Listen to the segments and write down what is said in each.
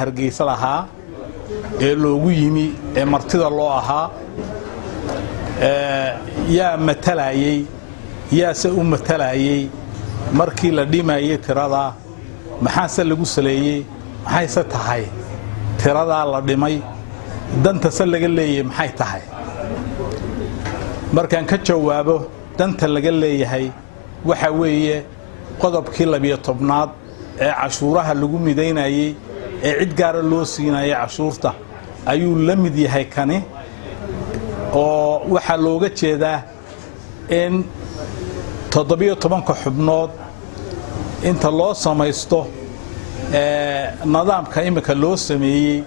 hargeysa lahaa ee loogu yimi ee martida loo ahaa yaa matalayay yaase u matalayay markii la dhimayay tirada maxaase lagu saleeyay maxayse tahay tirada la dhimay danta se laga leeyahay maxay tahay markaan ka jawaabo danta laga leeyahay waxa weeye qodobkii 12aad ee cashuuraha lagu mideynayay ee cid gaar loo siinayay cashuurta ayuu la mid yahay kani oo waxa looga jeedaa in 17 xubnood inta loo samaysto nidaamka imika loo sameeyay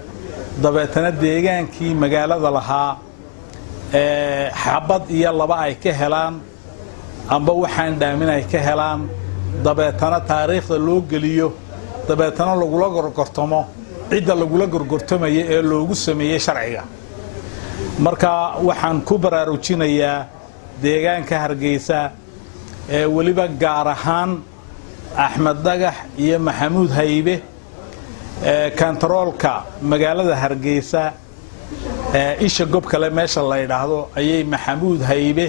dabeetana deegaankii magaalada lahaa xabad iyo laba ay ka helaan amba waxaan dhaamin ay ka helaan dabeetana taariikhda loo geliyo dabeetana lagula gorgortamo cidda lagula gorgortamayo ee loogu sameeyay sharciga marka waxaan ku baraarujinayaa deegaanka Hargeysa ee waliba gaar ahaan Axmed Dagax iyo Maxamuud Haybe kantaroolka magaalada Hargeysa isha gob kale meesha la yiraahdo ayay Maxamuud Haybe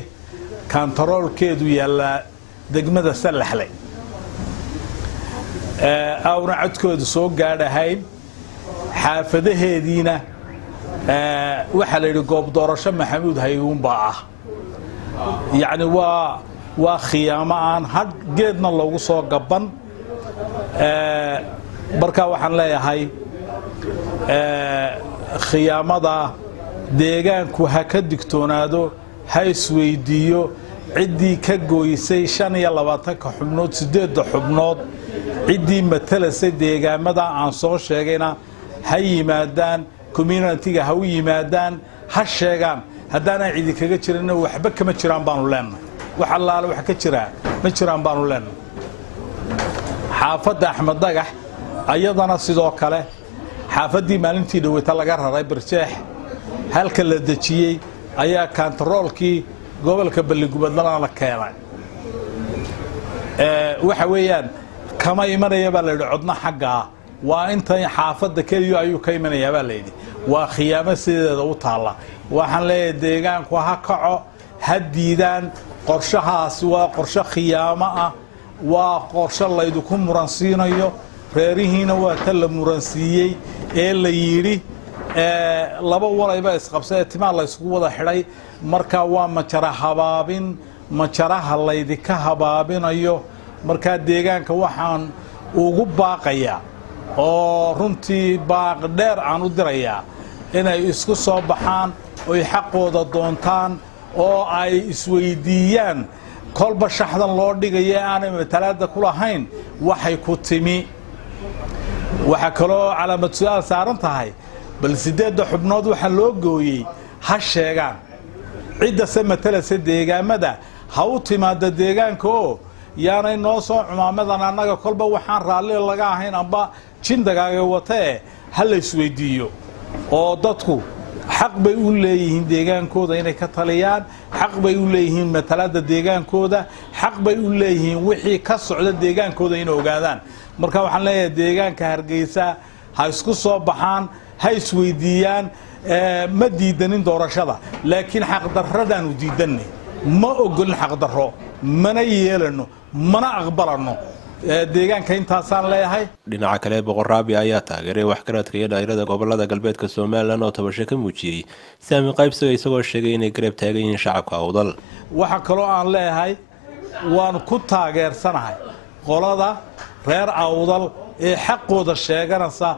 kantaroolkeedu yaala degmada Salaxley awna codkoodu soo gaadhahay xaafadaheediina waxa la yiri goob doorasho Maxamuud Haybe baa ah يعني وخيامة عن هاد جدنا لو صار قبض بركة وحن لا هاي خيامة دا ديجان كوهكد دكتونادو هاي سويديو عدي كجويسي شان يلا باتك حبنود سديد حبنود عدي مثل سد ديجان ماذا عن صور شجنا هاي مادان كوميونتي هوي مادان هالشجان هدانا عيدي كجا جيرنا waxba kama jiraan baanu leenahay wax allaale wax ka jira ma jiraan baanu leenahay xaafada Axmed Dagax ayadana sidoo kale xaafadii maalintii dhaweyta laga raray Barjeex halka la dajiyay ayaa kantaroolkii gobolka Balligubadlana la keenay waxa weeyaan kama imanaya baa la yiri codna xagga waa inta xaafada kaliya ayuu ka imanaya baa la yiri waa khiyaamo sideeda u taala waxaan leeyahay deegaanku ha kaco hadiidaan qorshahaas waa qorshe khiyaamo ah waa qorshe la idinku muransiinayo reerihiina waa tan la muransiiyay ee la yiri laba walayba isqabsay timaa la isku wada xidhay marka waa majara habaabin majaraha la idinka habaabinayo marka deegaanka waxaan ugu baaqayaa oo runtii baaq dheer aan u dirayaa inay isku soo baxaan oo xaqooda doontaan oo ay isweydiiyaan kolba shaxdan loo dhigay aanay matalaada ku lahayn waxay ku timi waxa kaloo calaamad su'aal saaran tahay bal sideed xubnood waxa loo gooyay ha sheegaan cidda samatalase deegaamada ha u timaada deegaanka oo yaanay noo soo cumaamadan annaga kolba waxaan raalli laga ahayn amba jindagaaga watee ha la isweydiiyo oo dadku xaq bay u leeyihiin deegaankooda inay ka taliyaan xaq bay u leeyihiin matalada deegaankooda xaq bay u leeyihiin wixii ka socda deegaankooda inay ogaadaan marka waxaan leeyahay deegaanka Hargeysa ha isku soo baxaan ha isweydiiyaan ma diidanin doorashada laakiin xaq darradaan u diidanay ma ogolin xaq darro mana yeelano mana aqbalano deegaanka intaasaan leeyahay dhinaca kale boqor Raabi ayaa taageeray wax garadka iyo dhalinyarada gobolada galbeedka Soomaaliland oo tabasho ka muujiyay saami qaybsiga isagoo sheegay inay garab taagan yihiin shacabka awdal waxa kaloo aan leeyahay waan ku taageersanahay qolada reer awdal ee xaqooda sheeganaysa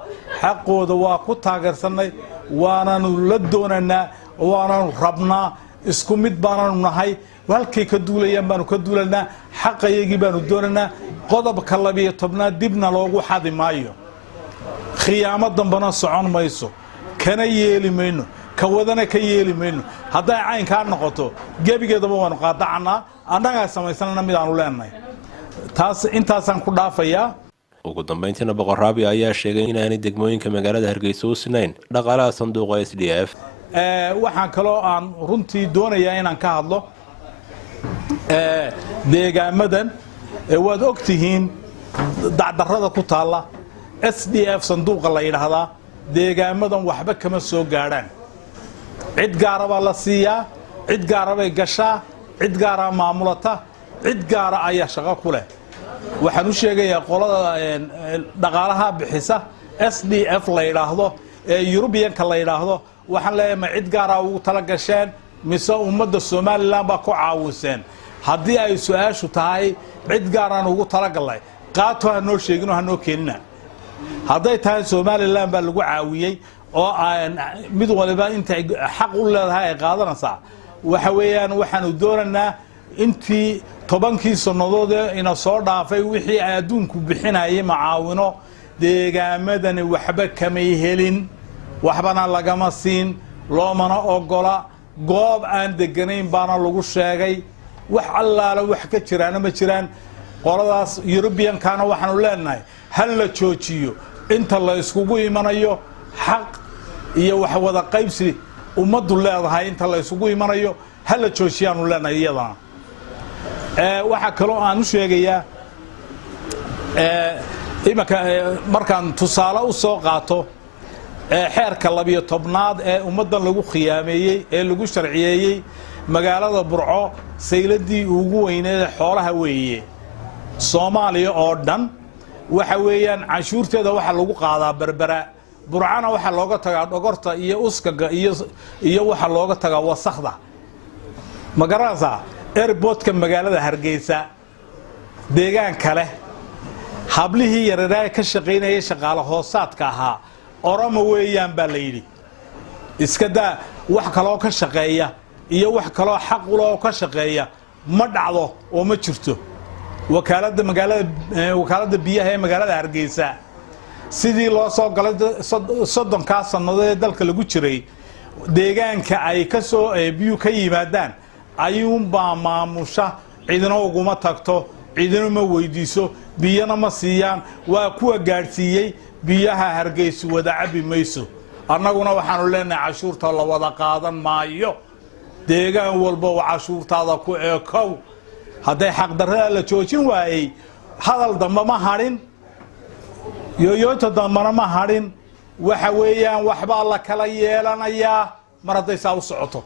xaqooda waa ku taageersanay waanaanu la doonanaa waanaanu rabnaa isku mid baanaanu nahay halkay ka duulayaan baanu ka duulanaa xaqayagii baanu doonanaa qodobka 12aad dibna loogu xadi maayo khiyaamo dambana socon mayso kana yeeli mayno ka wadana ka yeeli mayno haday cayn ka noqoto gabigeedaba waanu qaadacnaa annaga samaysanana mid aanu leenahay taas intaasaan ku dhaafayaa ugu dambeyntiina boqor Raabi ayaa sheegay in aanay degmooyinka magaalada Hargeysa u sinayn dhaqaalaha sanduuqa SDF waxaan kaloo aan runtii doonayaa inaan ka hadlo deegaamadan waad ogtihiin dacdarrada ku taala SDF sanduuqa la yiraahdaa deegaamadan waxba kama soo gaadhaan cid gaara baa la siiyaa cid gaara bay gashaa cid gaara maamulata cid gaara ayaa shaqo ku leh waxaan u sheegayaa qolada dhaqaalaha bixisa SDF la yiraahdo ee European-ka la yiraahdo waxaan leeyahay ma cid gaara ugu tala gasheen mise ummadda Soomaaliland baa ku caawiseen haddii ay su'aashu tahay cid gaaraan ugu tala galay qaato ha noo sheegin oo ha noo keenina hadday tahay Soomaaliland baa lagu caawiyay oo mid waliba inta xaq u leedahay ay qaadanaysaa waxa weeyaan waxaanu dooranaa intii 10kii sanadood ina soo dhaafay wixii adduunku bixinayay macaawino deegaamadani waxba kama helin waxbana lagama siin loomana ogola goob aan deganayn baana lagu sheegay wax allaala wax ka jiraana ma jiraan qoladaas European-kana waxaanu leenahay hal la joojiyo inta la iskugu imanayo xaq iyo wax wada qaybsi ummaddu leedahay inta la isugu imanayo hal la joojiyaanu leenahay iyadana waxa kale oo aan u sheegayaa imaka markaan tusaale u soo qaato xeerka 12aad ee ummadan lagu khiyaameeyay ee lagu sharciyeeyay magaalada Burco sayladii ugu weyneed xoolaha weeye Soomaaliya oo dhan waxa weeyaan cashuurteeda waxa lagu qaadaa Berbera Burcana waxa looga tagaa dhogorta iyo uskaga iyo waxa looga tagaa wasakhda magaraasa airportka magaalada Hargeysa deegaan kale hablihii yareeray ka shaqeynayay shaqaale hoosaadka ahaa orama weeyaan baa la yiri iska daa wax kale oo ka shaqeeya iyo wax kale oo xaq u leh ka shaqeeya ma dhacdo oo ma jirto wakaalada biyaha ee magaalada Hargeysa sidii loo soo galay 30 sanadood ee dalka lagu jiray deegaanka ay ka soo biyo ka yimaadaan ayuun baa maamusha cidina uguma tagto cidina ma weydiiso biyana ma siiyaan waa kuwa gaarsiiyay biyaha Hargeysa wada cabi mayso annaguna waxaanu leenahay cashuurta la wada qaadan maayo deegaan walba waa cashuurtaada ku eekow hadday xaq darrada la joojin waayay hadal dambe ma harin yooyota dambana ma harin waxa weeyaan waxba la kala yeelanayaa mar hadday saa u socoto